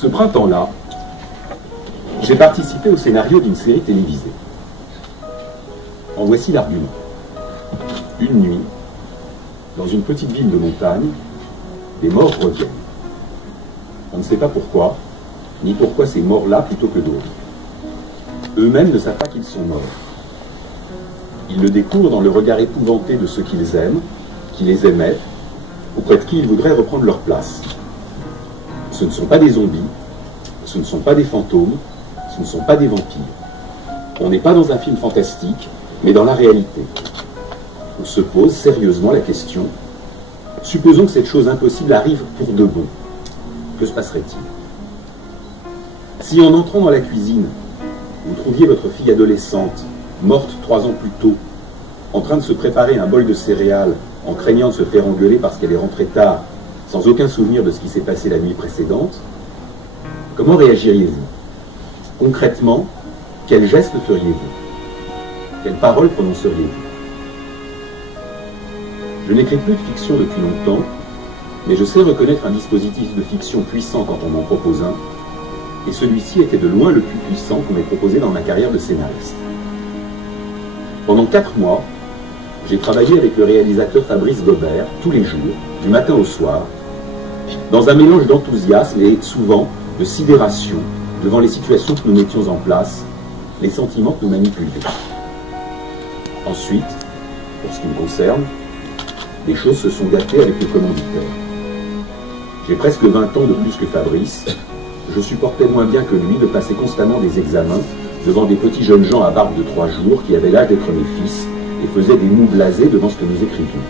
Ce printemps-là, j'ai participé au scénario d'une série télévisée. En voici l'argument. Une nuit, dans une petite ville de montagne, des morts reviennent. On ne sait pas pourquoi, ni pourquoi ces morts-là plutôt que d'autres. Eux-mêmes ne savent pas qu'ils sont morts. Ils le découvrent dans le regard épouvanté de ceux qu'ils aiment, qui les aimaient, auprès de qui ils voudraient reprendre leur place. Ce ne sont pas des zombies, ce ne sont pas des fantômes, ce ne sont pas des vampires. On n'est pas dans un film fantastique, mais dans la réalité. On se pose sérieusement la question, supposons que cette chose impossible arrive pour de bon. Que se passerait-il? Si en entrant dans la cuisine, vous trouviez votre fille adolescente, morte 3 ans plus tôt, en train de se préparer un bol de céréales, en craignant de se faire engueuler parce qu'elle est rentrée tard, sans aucun souvenir de ce qui s'est passé la nuit précédente, comment réagiriez-vous? Concrètement, quel geste feriez-vous? Quelles paroles prononceriez-vous? Je n'écris plus de fiction depuis longtemps, mais je sais reconnaître un dispositif de fiction puissant quand on m'en propose un, et celui-ci était de loin le plus puissant qu'on m'ait proposé dans ma carrière de scénariste. Pendant 4 mois, j'ai travaillé avec le réalisateur Fabrice Gobert, tous les jours, du matin au soir, dans un mélange d'enthousiasme et souvent de sidération devant les situations que nous mettions en place, les sentiments que nous manipulions. Ensuite, pour ce qui me concerne, les choses se sont gâtées avec le commanditaire. J'ai presque 20 ans de plus que Fabrice. Je supportais moins bien que lui de passer constamment des examens devant des petits jeunes gens à barbe de 3 jours qui avaient l'âge d'être mes fils et faisaient des mous blasés devant ce que nous écrivions.